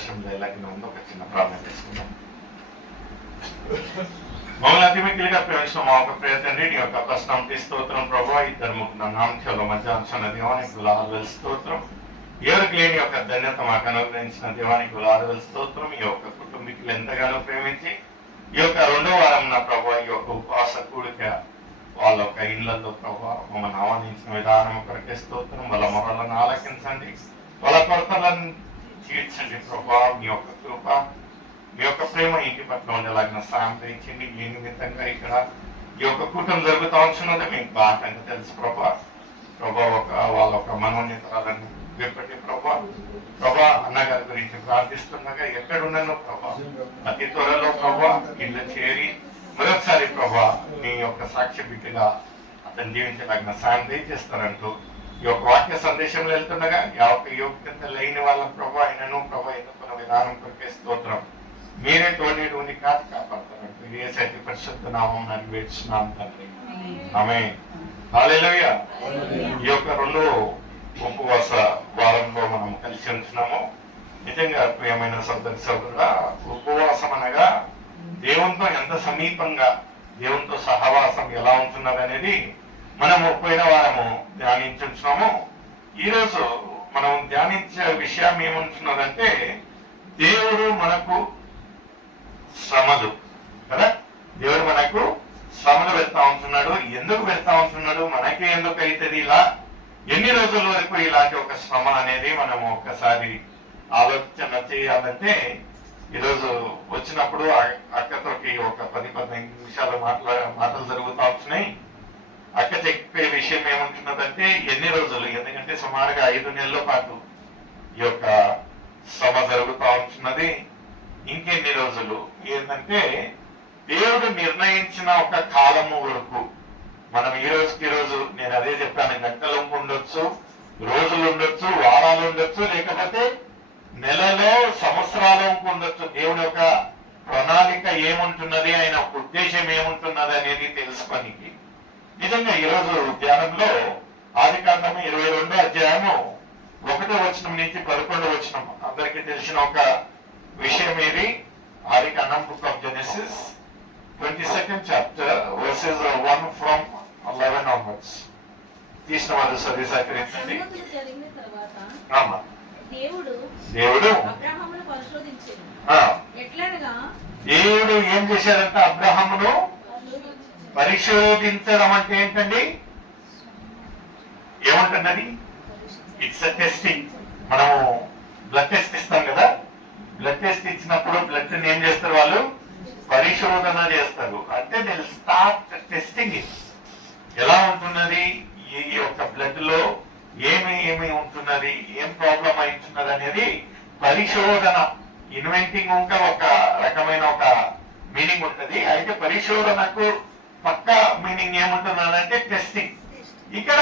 అవకాశం లేలాగిన ఉంది. ఒక చిన్న ప్రార్థన చేసుకుందాం. మమ్మల్ని అతి మిక్కిలిగా ప్రేమించిన మా ఒక ప్రియ తండ్రి, నీ యొక్క ప్రశ్నం స్తోత్రం ప్రభావ. ఇద్దరు ముగ్గురు నామచాల మధ్య అంశన దేవానికి గులారువేల స్తోత్రం. ఎవరికి లేని యొక్క ధన్యత మాకు అనుగ్రహించిన దేవానికి గులారువేల స్తోత్రం. ఈ యొక్క కుటుంబీకులు ఎంతగానో ప్రేమించి ఈ యొక్క 2వ వారం నా ప్రభావ ఈ యొక్క ఉపవాస కూడిక వాళ్ళ యొక్క ఇళ్లలో ప్రభావ మమ్మల్ని ఆహ్వానించిన విధానం కొరకే స్తోత్రం. వాళ్ళ మొరలను ఆలకించండి, వాళ్ళ కొరతలను తీర్చండి ప్రభావ. మీ యొక్క కృప, మీ యొక్క ప్రేమ ఇంటి పట్ల ఉండేలాగిన సాయం తెచ్చింది. మీ నిమిత్తంగా ఇక్కడ ఈ యొక్క కూటమి జరుగుతూ ఉంటున్నది మీకు బాగా తెలుసు ప్రభా. వాళ్ళ ఒక మనోన్యతరాలను విప్పటి ప్రభా అన్నగారి గురించి ప్రార్థిస్తుండగా ఎక్కడున్నాను ప్రభా, అతి త్వరలో ప్రభా ఇల్లు చేరి మరొకసారి ప్రభా నీ యొక్క సాక్ష్య బిడ్డగా అతను జీవించలాగిన సాయం దయచేస్తారంటూ ఈ యొక్క వాక్య సందేశంలో వెళ్తుండగా యోగ్యత లేని వాళ్ళ ప్రభా అయినను ప్రభా ఎన్నుకున్న విధానం కొరికే స్తోత్రం. మీరే తోడేడు ఉండి కాపాడతారంటూ ఏ సైతి పరిశుద్ధ నామం నెరవేర్చున్నాం తండ్రి. ఆమేన్. హల్లెలూయా. ఈ యొక్క 2వ ఉపవాస వారంలో మనం కలిసి ఉంటున్నాము. నిజంగా ప్రియమైన సోదరి సోదరుడా, ఉపవాసం అనగా దేవునితో ఎంత సమీపంగా, దేవునితో సహవాసం ఎలా ఉంటున్నది అనేది మనము పోయిన వారము ధ్యానించున్నాము. ఈరోజు మనం ధ్యానించే విషయం ఏముంటున్నదంటే, దేవుడు మనకు శ్రమలు కదా, దేవుడు మనకు శ్రమలు పెడతా ఉంటున్నాడు. ఎందుకు పెడతా ఉంటున్నాడు, మనకి ఎందుకు అవుతుంది ఇలా, ఎన్ని రోజుల వరకు ఇలాంటి ఒక శ్రమ అనేది మనము ఒక్కసారి ఆలోచన చేయాలంటే, ఈరోజు వచ్చినప్పుడు అక్కతోటి ఒక 10-15 నిమిషాలు మాటలు జరుగుతూ ఉంటున్నాయి. అక్క చెప్పే విషయం ఏమంటున్నదంటే, ఎన్ని రోజులు, ఎందుకంటే సుమారుగా 5 నెలల పాటు ఈ యొక్క శ్రమ జరుగుతూ ఉంటున్నది. ఇంకెన్ని రోజులు ఏంటంటే, దేవుడు నిర్ణయించిన ఒక కాలము వరకు మనం ఈ రోజు నేను అదే చెప్పాను, గంటలు ఉండొచ్చు, రోజులు ఉండొచ్చు, వారాలు ఉండొచ్చు, లేకపోతే నెలలో సంవత్సరాలు ఉండొచ్చు. దేవుడి యొక్క ప్రణాళిక ఏముంటున్నది, ఆయన ఉద్దేశం ఏముంటున్నది అనేది తెలుసుకోనికి నిజంగా ఈరోజు ధ్యానంలో ఆదికాండము 22వ అధ్యాయము 1వ వచనం నుంచి 11వ వచనం అందరికీ తెలిసిన ఒక విషయం ఏది. ఆదికాండం book of Genesis 22nd chapter verses 1 from 11 onwards. తీసిన వారు చదివి సహకరించండి. దేవుడు దేవుడు ఏం చేశారంట, అబ్రహామును పరిశోధించడం అంటే ఏంటండి, ఏముంటుంది, ఇట్స్ అ టెస్టింగ్. మనము బ్లడ్ టెస్ట్ ఇస్తాం కదా, బ్లడ్ టెస్ట్ ఇచ్చినప్పుడు బ్లడ్ ఏం చేస్తారు, వాళ్ళు పరిశోధన చేస్తారు. అంటే దే స్టార్ట్ టెస్టింగ్ ఇట్. ఎలా ఉంటున్నది, ఈ యొక్క బ్లడ్ లో ఏమి ఉంటున్నది, ఏం ప్రాబ్లం అవుతున్నది అనేది పరిశోధన. ఇన్వెంటింగ్ ఇంకా ఒక రకమైన ఒక మీనింగ్ ఉంటుంది. అయితే పరిశోధనకు పక్క మీనింగ్ ఏముంటున్నదంటే టెస్టింగ్. ఇక్కడ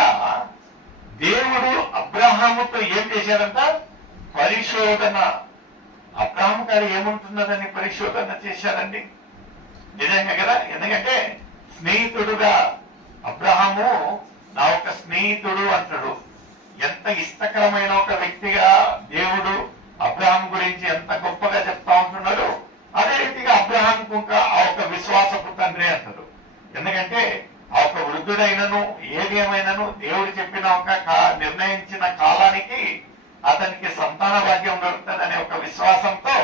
దేవుడు అబ్రహాముతో ఏం చేశారంట, పరిశోధన. అబ్రహాము గారు ఏముంటున్నదని పరిశోధన చేశారండి. నిజంగా కదా, ఎందుకంటే స్నేహితుడుగా అబ్రహాము నా ఒక స్నేహితుడు అంటాడు. ఎంత ఇష్టకరమైన ఒక వ్యక్తిగా దేవుడు అబ్రహాం గురించి ఎంత గొప్పగా చెప్తా ఉంటున్నాడు. అదే రీతిగా అబ్రహాంకు ఇంకా ఆ ఒక విశ్వాసపు తండ్రి అంటాడు. ఎందుకంటే ఆ ఒక వృద్ధుడైనను ఏది ఏమైనాను దేవుడు చెప్పిన ఒక నిర్ణయించిన కాలానికి అతనికి సంతాన భాగ్యం దొరుకుతుందనే ఒక విశ్వాసంతో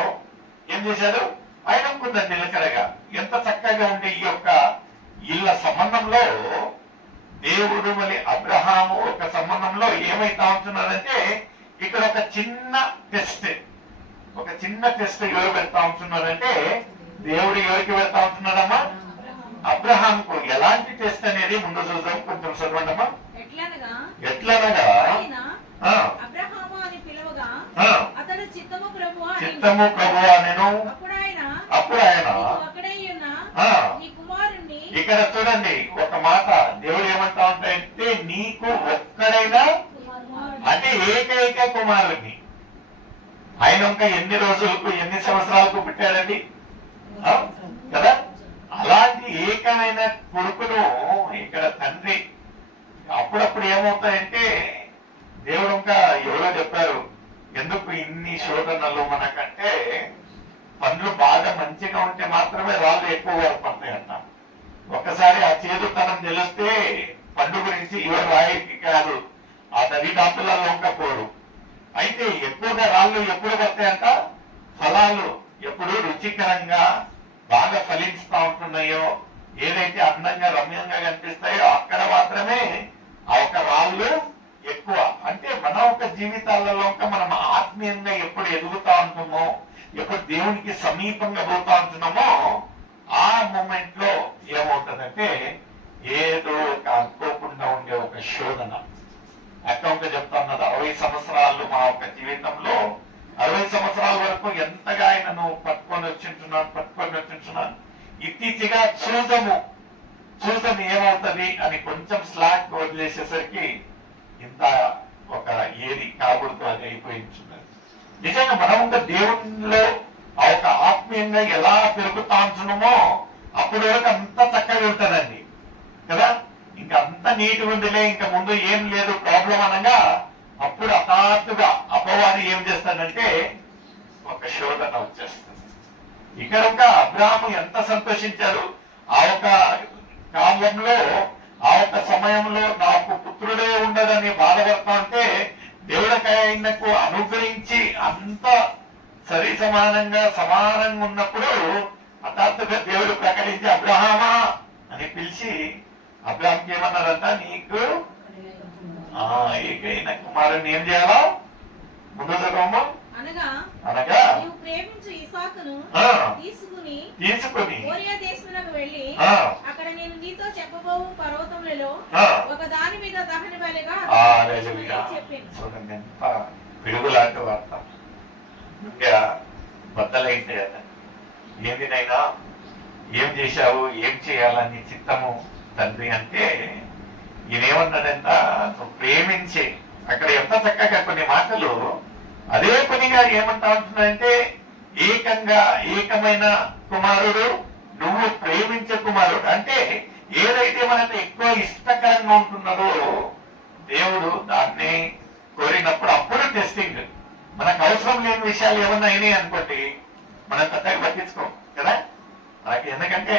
ఏం చేశాడు, ఆయన కొందరు నిలకడగా ఎంత చక్కగా ఉండే ఈ యొక్క ఇళ్ళ సంబంధంలో దేవుడు మళ్ళీ అబ్రహాము ఒక సంబంధంలో ఏమైతా ఉంటున్నారంటే, ఇక్కడ ఒక చిన్న టెస్ట్ ఎవరు పెడతా ఉంటున్నారంటే, దేవుడు ఎవరికి పెడతా ఉంటున్నాడమ్మా, అబ్రహాంకు. ఎలాంటి టెస్ట్ అనేది ముందు చూద్దాం, కొంచెం చదవండమ్మా. ఎట్లనగా చిత్తము ప్రభువా నేను, అప్పుడు ఆయన ఇక్కడ చూడండి ఒక మాట, దేవుడు ఏమంటా ఉంటాయంటే, నీకు ఒక్కడైనా, అంటే ఏకైక కుమారుని. ఆయన ఇంకా ఎన్ని రోజులకు ఎన్ని సంవత్సరాలకు పుట్టాడండి కదా. అలాంటి ఏకమైన కొడుకును ఇక్కడ తండ్రి. అప్పుడప్పుడు ఏమవుతాయంటే, దేవుడు ఇంకా ఎవరో చెప్పారు, ఎందుకు ఇన్ని శోధనలు మనకంటే పండ్లు బాగా మంచిగా ఉంటే మాత్రమే రాళ్ళు ఎక్కువ పడతాయంట. ఒక్కసారి ఆ చేదుతనం తెలిస్తే పండు గురించి ఎవరు రాయికి కాదు, ఆ దరిదాపులలో పోరు. అయితే ఎక్కువగా రాళ్ళు ఎప్పుడు పడతాయంట? ఫలాలు ఎప్పుడు రుచికరంగా బాగా ఫలిస్తా ఉంటున్నాయో, ఏదైతే అందంగా రమ్యంగా కనిపిస్తాయో అక్కడ మాత్రమే ఆ ఒక రాళ్ళు ఎక్కువ. అంటే మన ఒక జీవితాలలో మనం ఆత్మీయంగా ఎప్పుడు ఎదుగుతా ఉంటామో, ఎప్పుడు దేవునికి సమీపంగా పోతా ఉంటున్నామో, ఆ మూమెంట్ లో ఏమవుతుందంటే ఏదో ఒక అనుకోకుండా ఉండే ఒక శోధన. అకౌంట్ చెప్తా ఉన్నది 60 సంవత్సరాలు మా ఒక జీవితంలో 60 సంవత్సరాల వరకు ఎంతగా ఆయనను పట్టుకొని వచ్చింటున్నాను. ఇత్ತೀచిగా చూసము ఏమవుతుంది అని కొంచెం స్లాక్ వదిలేసేసరికి ఇంత ఒక ఏది కాబడుతూ అది అయిపోయించున్నది. నిజంగా మనం ఒక దేవునిలో ఆ ఒక ఆత్మీయంగా ఎలా పెరుగుతా ఉంటున్నామో అప్పటి వరకు అంత చక్కగా ఉంటుందండి కదా. ఇంకా అంత నీటి ఉందిలే, ఇంకా ముందు ఏం లేదు ప్రాబ్లం అనగా అప్పుడు హఠాత్తుగా అపవాది ఏం చేస్తాడంటే ఒక శోధన వచ్చేస్తుంది. ఇక్కడ ఒక అబ్రాహాము ఎంత సంతోషించారు ఆ ఒక కాలంలో, ఆ ఒక సమయంలో నాకు పుత్రుడే ఉండదని బాధపడతా ఉంటే దేవుడికి ఆయనకు అనుగ్రహించి అంత సమానంగా ఉన్నప్పుడు హఠాత్తుగా దేవుడు ప్రకటించి అబ్రహామా అని పిలిచి అబ్రాహాంకి ఏమన్నారంట, నీకు ఏకైన కుమారుని ఏం చేయాలా? ముందు చదవము. అనగా నీవు ప్రేమించు ఇస్సాకును తీసుకుని మోరియా దేశమునకు వెళ్ళి అక్కడ నేను నీతో చెప్పబోవు పర్వతములలో ఒక దాని మీద దహన బలిగా చెప్పాను. చూడండి ఎంత పిడుగులాంటి వార్త. ఇంకా బద్దలైతే ఏందినైనా ఏం చేశావు, ఏం చేయాలని చిత్తము తండ్రి అంటే ఈయనేమన్నాడంట, నువ్వు ప్రేమించే. అక్కడ ఎంత చక్కగా కొన్ని మాటలు అదే పనిగా ఏమంటా ఉంటున్నాడంటే ఏకమైన కుమారుడు, నువ్వు ప్రేమించే కుమారుడు. అంటే ఏదైతే మనకు ఎక్కువ ఇష్టకరంగా ఉంటున్నదో దేవుడు దాన్ని కోరినప్పుడు అప్పుడు టెస్టింగ్. మనకు అవసరం లేని విషయాలు ఏమన్నా అయినాయి అనుకోండి మనం పెద్దగా పట్టించుకోం కదా. మనకి ఎందుకంటే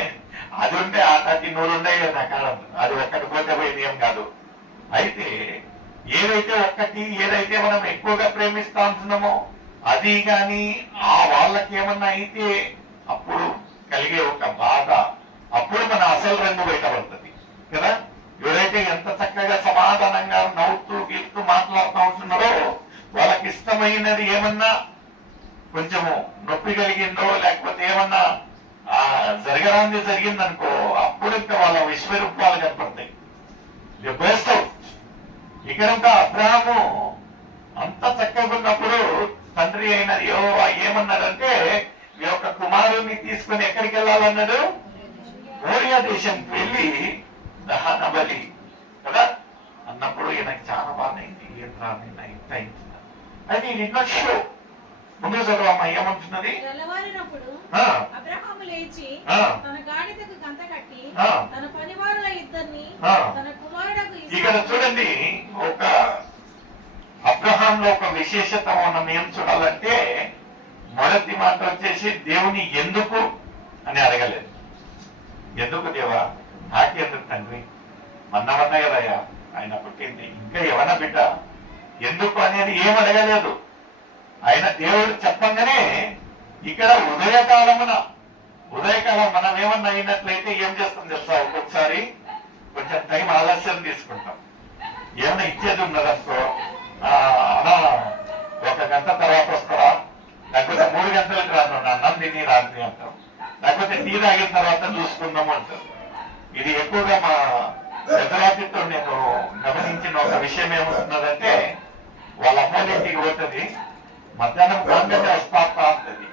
అది ఉంటే ఆటాకి 100 ఉన్నాయి కదా కాలం, అది ఒక్కటి పోతే పోయింది ఏం కాదు. అయితే ఏదైతే మనం ఎక్కువగా ప్రేమిస్తా ఉంటున్నామో అది కానీ ఆ వాళ్ళకి ఏమన్నా అయితే అప్పుడు కలిగే ఒక బాధ, అప్పుడు మన అసలు రంగు బయటపడుతుంది కదా. ఎవరైతే ఎంత చక్కగా సమాధానంగా నవ్వుతూ గీస్తూ మాట్లాడుతూ ఉంటున్నారో వాళ్ళకి ఇష్టమైనది ఏమన్నా కొంచెము నొప్పి కలిగిందో లేకపోతే ఏమన్నా జరగరాంది జరిగిందనుకో అప్పుడు ఇంకా వాళ్ళ విశ్వరూపాలు కనపడతాయి. ఇక్కడ అబ్రాహాము అంత చక్కగా ఉన్నప్పుడు తండ్రి అయిన యెహోవా ఏమన్నాడంటే ఈ యొక్క కుమారుణ్ణి తీసుకుని ఎక్కడికి వెళ్ళాలన్నాడు? మోరియా దేశంకి వెళ్ళి దహన బలి కదా అన్నప్పుడు ఈయనకి చాలా బాధైంది. అది నిన్న షో ముందు చదవమ్మ ఏమంటున్నది? తెల్లవారినప్పుడు అబ్రహాము లేచి తన గాడిదకు గంత కట్టి తన పనివారుల ఇద్దరిని తన కుమారుడకు ఇక్కడ చూడండి, ఒక అబ్రహాంలో ఒక విశేషత మనం ఏం చూడాలంటే మొదటి మాట వచ్చేసి దేవుని ఎందుకు అని అడగలేదు. ఎందుకు దేవా, నాకెందుకు తండ్రి, మన్నమన్నా కదయ్యా ఆయన పుట్టింది, ఇంకా ఎవరన్నా బిడ్డ, ఎందుకు అనేది ఏం అడగలేదు. ఆయన దేవుడు చెప్పంగానే ఇక్కడ ఉదయకాలం మనం ఏమన్నా అయినట్లయితే ఏం చేస్తాం తెలుసా, ఒక్కొక్కసారి కొంచెం టైం ఆలస్యం తీసుకుంటాం. ఏమైనా ఇచ్చేది ఉన్నదనుకో అలా 1 గంట తర్వాత వస్తారా, లేకపోతే 3 గంటలకు రాను, అన్నం తిని రాత్రి అంటాం, లేకపోతే టీ తాగిన తర్వాత చూసుకుందాం అంటారు. ఇది ఎక్కువగా మా పెద్దరాతితో నేను గమనించిన ఒక విషయం ఏమవుతున్నదంటే వాళ్ళ అమ్మాయికి పోతుంది, మధ్యాహ్నం కాంగ్రెస్ వస్తా ఉంటుంది,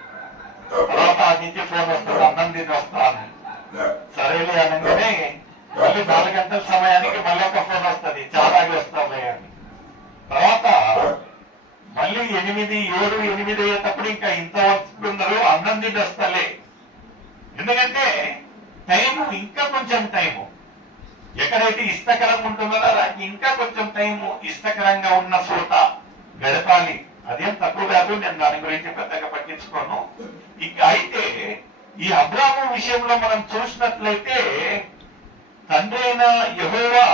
తర్వాత ఆ నుంచి ఫోన్ వస్తుంది అన్నం తిని వస్తా అని. సరేలే అనగానే మళ్ళీ 4 గంటల సమయానికి మళ్ళీ ఒక ఫోన్ వస్తుంది, చాలా వస్తాలే అని. తర్వాత మళ్ళీ 8, 7, 8 అయ్యేటప్పుడు ఇంకా ఇంత వస్తున్నారు, అన్నం తిని వస్తలే. ఎందుకంటే టైము ఇంకా కొంచెం టైము ఎక్కడైతే ఇష్టకరంగా ఉంటుందో దానికి ఇంకా కొంచెం టైము ఇష్టకరంగా ఉన్న చోట గడపాలి అదేం తక్కువ కాదు, నేను దాని గురించి పెద్దగా పట్టించుకోను. ఇక అయితే ఈ అబ్రాహాము విషయంలో మనం చూసినట్లయితే తండ్రి అయిన యెహోవా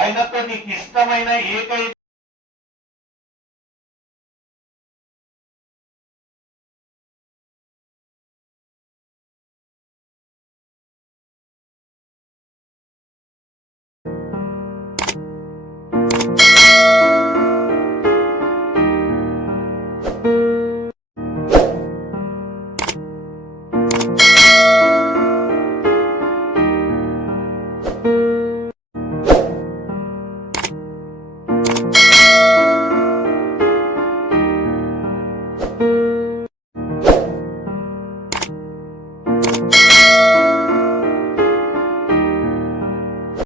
ఆయనతో నీకు ఇష్టమైన ఏకైక